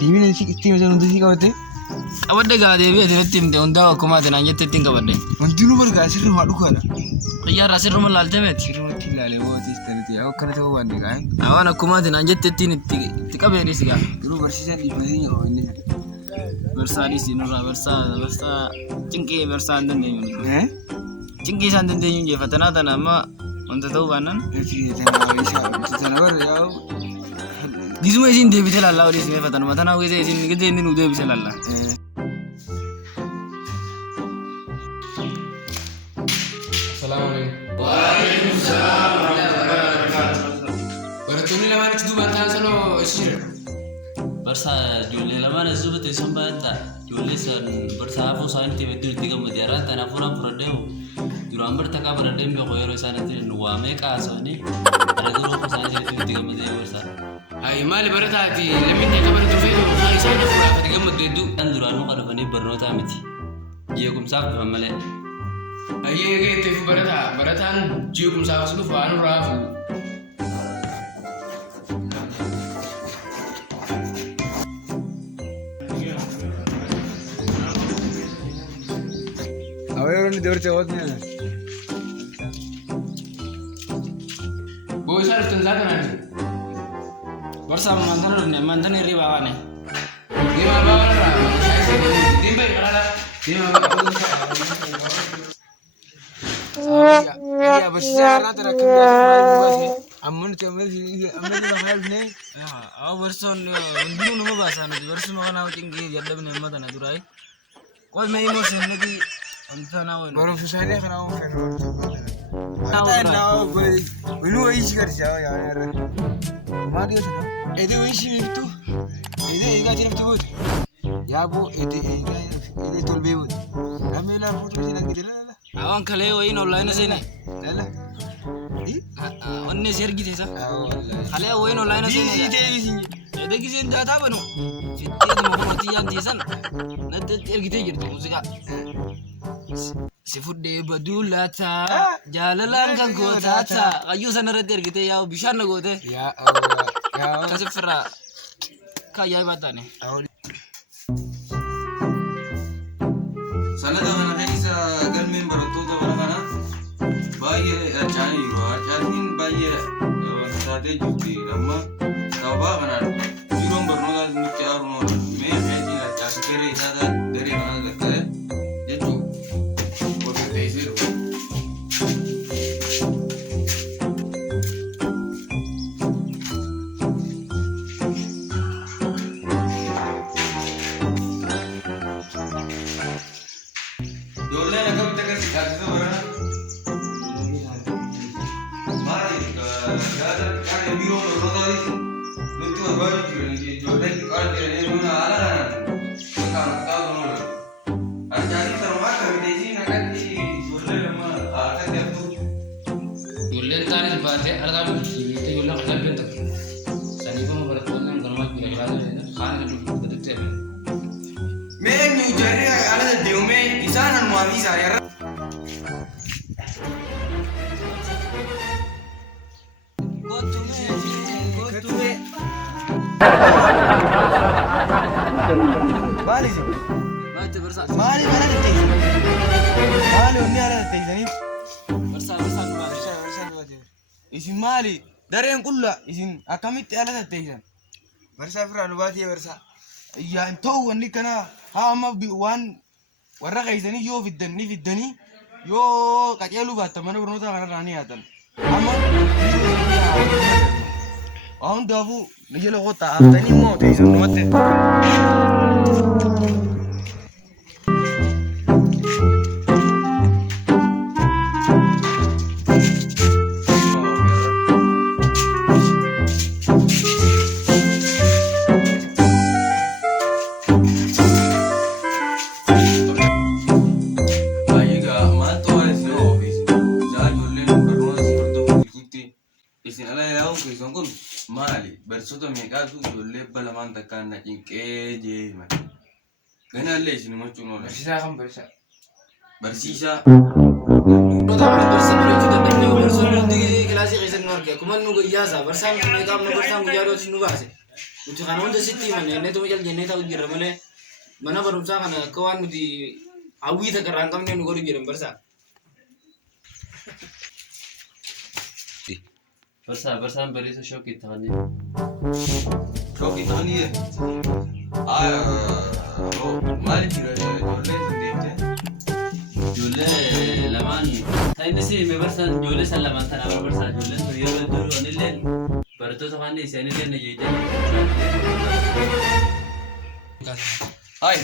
Deebiin itti himatan hundi si qabate. Qabadde gaa deebi'ee asirratti himte hundaa akkuma ati naan jettetti hin qabadde. Wanti nu bargaa sirrimaa dhugaadha. Xiyyaarraa sirruma laaltee beeti. Sirrumatti ilaalee mootis taniti akkana ta'uu waan dhiqaan. Awaan akkuma ati naan jettettiin itti qabeenis gaa. Duruu barsiisan dhiibbatee jiru inni sana. Barsaanis nurraa barsaa cinqii barsaa hin dandeenyu. Cinqii isaan dandeenyu injeeffatanaa tana amma wanta ta'uu baannaan. Tana barra yaa'u. Gisuma isin deebisee laallaa olii isin eeffatanuma tanaa gisee isin gisee inni nu deebisee laallaa. Assalamualaikum. Waalaikumsalam warahmatullahi wabarakatuh. Barattoonni lamaan achi duubaan ta'an sanoo eessa jiru? Barsaa ijoollee lamaan as duubatti eessan baay'ata. Ijoollee san barsaa hafuu isaaniitti hedduu itti gammade irraa ta'an hafuuraan fudhadheemu. Duraan barta kaa fudhadheem beeku yeroo isaan itti nu waamee qaasanii ara garuu hafuu isaaniitti itti gammadee barsaa. Hayi maali barataati lammiin akka baratu fayyadu isaan hafuuraaf itti gammadu hedduu. Kan duraan muka dhufanii barnootaa miti. Jeequmsaaf dhufan malee. Hayyee geetteef barataan jeequmsaaf as dhufu waan raafu. Awalnya ni dapat jawabnya. Bosan harus tenzat nanti. Barsaa mantan irri baane. Gimana bawa raafu? Timbe kerana. Ya bersiar nanti rakyat amun cemil sini amun di mahal nih. Aw barsoon hundinuu nama baasan barsoon waan hawa cinqii jadhabne mata na durai. Qoy mee immoo seenati wanta na wani. Baru susah deh karena orang kan orang. Ada na gue ini wajib kerja ya ya. Mari ya sudah. Itu wajib itu. Itu enggak jadi betul. Ya bu itu tolbe bu. Kami lah foto sini lagi lah. Awan kalee wayin online seene. Lah. Wanni sergite sa. Kalee wayin online seene. Ada giseen data banu. Fittee mo mootiyan tiisan. Nadda ergite jirtu musiqa. Si fuddee badulata jaalalaan kan gootata qayyuu sanarratti ergite yaa bishaan na goote. Ya Allah. Ya Allah. Kasif firraa kayyaa himatane. Sanada kana keessa galmeen barattoota bara kana baay'ee harcaanii jiru. Harcaaniin baay'ee taatee jirti. Amma sababa kanaan yeroon barnootaa nutti aaruun oolan mee meetiin harcaasa keree isaa daree kanaa gatta'e jechuun waliin teessee jiru. Ijoolleen akkamitti akkasii taasisa barana? Maali yaada qaama biiroo barnootaatis nutti barbaadu jiran ijoolleen qaama jiranii nuna haala kanaan bakka taa'u oola. Harcaanii sanumaa akkamitti akkatti ijoollee lama akkatti haftuu? Ijoolleen taanis baatee argaa jirti. Ijoolleen kan jalbeen tokko. Saniifama barattoonni galumaa jira galaata kaan ijoollee guddatee hafe. Mee eenyu ijoollee ala deddeemee isaan hanumaafii isaanii irra. Maali sih? Baate barsaa. Maali mana deteksi? Maali onni ala deteksi ni? Barsaa nu baate. Isin maali? Dareen qulla isin akkamitti ala deteksi? Barsaa firraa nu baatee barsaa. Yaa ta'u wanni kana haa amma waan warra keessanii yoo fiddanii yoo qaceeluu baattan mana barnootaa kanarraa ni yaatan. Amma waan hundaafuu ni jala kottaa haftanii immoo teessan numatti. Maali barsoota meeqaatu ijoollee balamaan takkaan na cinqee jeema. Ganaallee isin himachuun oola. Barsiisaa kan barsiisaa. Barsiisaa. Barsoonni hundi kilaasii keessatti nu arge. Akkuma nu guyyaasa barsaan meeqaaf nu barsaan guyyaa dhooti nu baase. Nuti kana hunda sitti himanne inneetuma jennee ta'uu jirra malee mana barumsaa kana akka waan nuti hawwii takka irraa hin qabne nu godhu jedhan barsaa. Bersaan bariisa shookii ta'anii. Shookii ta'anii maaliif jira ijoollee sun deemtee? Ijoollee lamaan ta'inni si hime bersaan ijoollee san lamaan tanaa barbaarsaa ijoolleen sun yeroo iddoo anillee barattoota faana isaanillee na jeejan. Hai,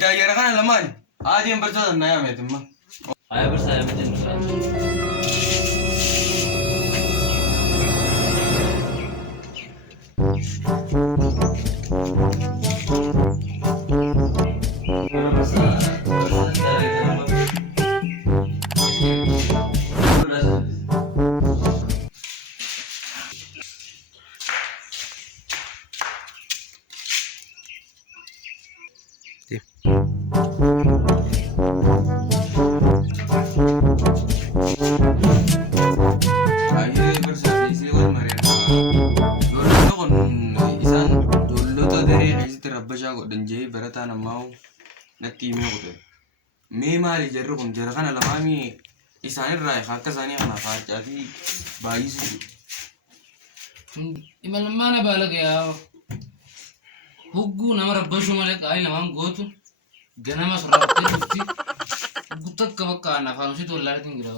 daayira kana lamaan aadiin bartoota na yaameetimma. Aya bersaa yaamte nusaa. barataan ammaa natti himee qote. Mee maali jarri kun jara kana lamaanii isaanirraa akka isaanii kanaaf haachaa fi baay'isuu. Imalmaana baalaga yaa hugguu nama rabbashuu malee qaali namaan gootu ganama sorrattee dhufti gutta akka bakka afaan usiitu wallaatiin jira.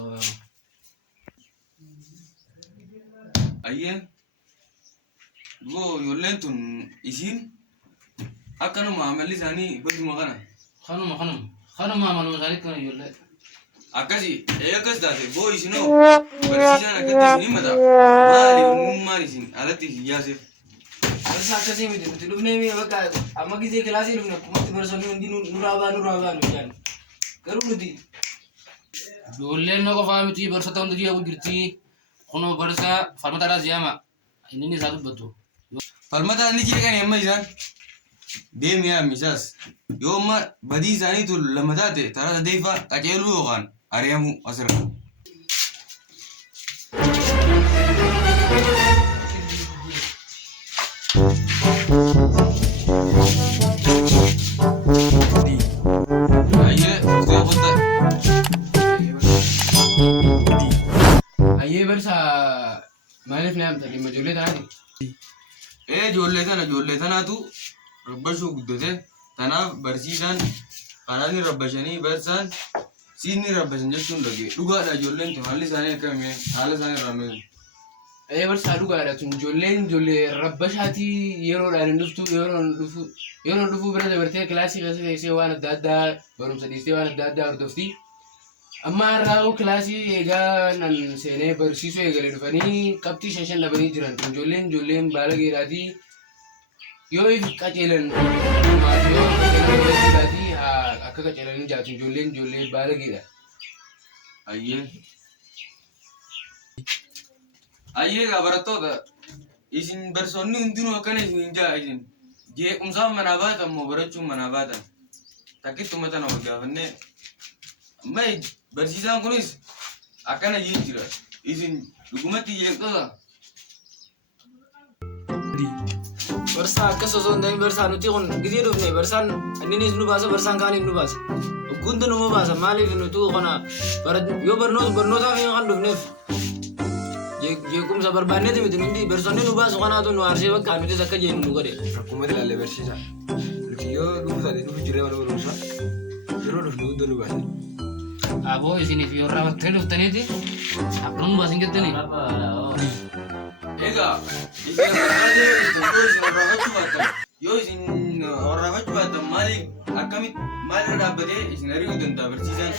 Ayyee goo ijoolleen tun isiin akkanuma amalli isaanii badduma kana. Kanuma amaluma isaanii kana ijoollee. Akkasii akkas taate boo isinoo barsiisaan akkatti isin himata maali isin alatti isin yaaseef. Barsa akkasii miti nuti dhufnee mi'a bakka amma gisee kilaasii dhufne akkumatti barsoonni hundi nurraa ba'an jaan. Garuu nuti ijoolleen na qofaa miti barsota hundi jiru jirti. Kunoo barsa falmataadhaas yaama inni isaa dubbatu. Falmataa inni jeeqanii amma isaan deemee hammisaas yoo amma badii isaaniitu lama taate taraa sadeeffaa qaceeluu yookaan ari'amuu asirra. Ayyee barsa maaliif na hamta dhimma ijoollee tanaati? Ijoollee tanaatu rabbashuu guddate tanaaf barsiisaan kanaani rabbashanii barsaan siinni rabbashan jechuun dhagee dhugaadha ijoolleen tun haalli isaanii akkamii haala isaanii irraa meeqa. Barsaa dhugaadha tun ijoollee rabbashaatii yeroodhaan hin dhuftu yeroon dhufuu bira dabartee kilaasii keessa teessee waan adda addaa barumsa dhiistee waan adda addaa hordofti. Amma har'aa kilaasii eegaa nan seenee barsiisuu eegalee dhufanii qabxii shan dhabanii jiran ijoolleen baala geedhaatii yoo if qaceelan yoo qaceelan akka qaceelanii jaatu ijoollee baala geedha. Ayyee gaa barattoota isin barsoonni hundinuu akkana isin jaa isin jeequmsaan manaa baatan moo barachuun manaa baatan takkittuma tana wal gaafannee amma barsiisaan kunis akkana jee jira isin dhugumatti jeeqxota. Barsaa akkas osoo hin ta'in barsaa nuti kun gisee dhufne barsaan inninis nu baasa barsaan kaaniif nu baasa. Hundi nu baasa maaliif nuti kana yoo barnootaaf yoo kan dhufneef jeequmsa barbaanneeti miti nuti barsoonni nu baasu kanaatu nu aarsee bakka nutis akka jennu nu godhe. Rakkuma ilaalle barsiisa. Nuti yoo dhufu taate dhufu jiree mana barumsaa yeroo dhufne hunda nu baase. Aboo isiniif yoo raawwattee dhuftaniiti akkuma nu baasin jettanii. Egaa isin warraafachuu baattan yoo isin warraafachuu baattan maaliif akkamitti maalirra dhaabbatee isin ari'uu danda'a barsiisaan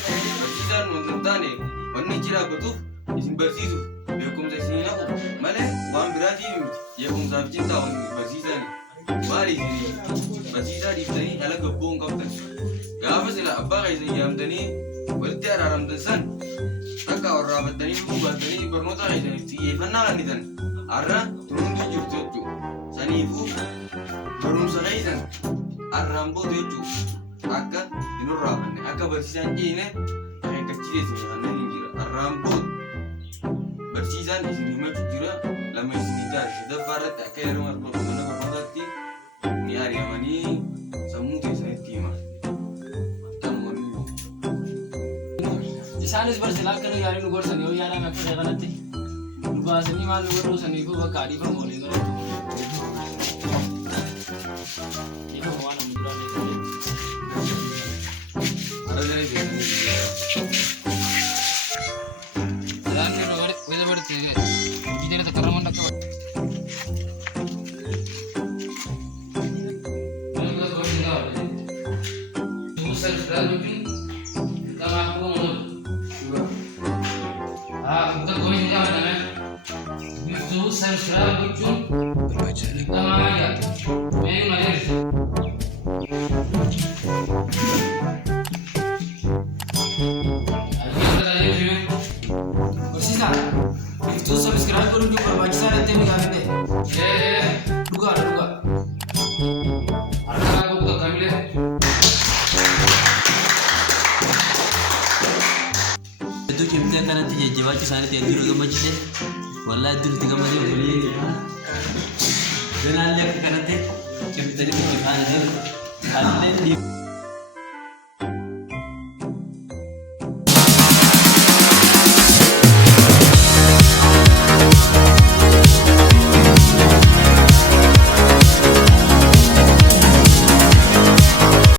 wanta hin taane wanni achi dhaabbatuuf isin barsiisuuf beekumsa isin hafu malee waan biraatiif miti jeequmsaaf cintaa barsiisaan maali isin barsiisaa dhiiftanii ala gabboo hin qabdan gaafa sila abbaa keessan yaamtanii walitti araaramtan san akka warraafattanii dhuguu baattanii barnoota keessaniif xiyyeeffannaa kennitan arra turuuntu jirtu jechuudha. Saniifuu barumsa keessan arraan booda jechuudha akka hin horraafanne akka barsiisaan ciine akeekkachiisee isin kanneen hin jira arraan booda barsiisaan isin himachuu jira lama isinii taate sadaffaa irratti akka yeroo mana barnootaatti ni ari'amanii sammuu keessanitti hima. Isaanis barsiisaa akka nu yaadni nu gorsan yoo yaadame akka ta'e kanatti nu baasanii maal nu godhuusaniif bakka adiifamu waliin galatu. Dhiifama waan amma duraan eegalee. Itu subscribe dulu juga bagi saya nanti mega ini. Duga. Arka aku buka kamera. Itu cipta kan nanti jawab sana tiada dulu gambar cipta. Walau dulu tiga macam boleh. Jangan lihat kan nanti cipta itu gimana? Allen di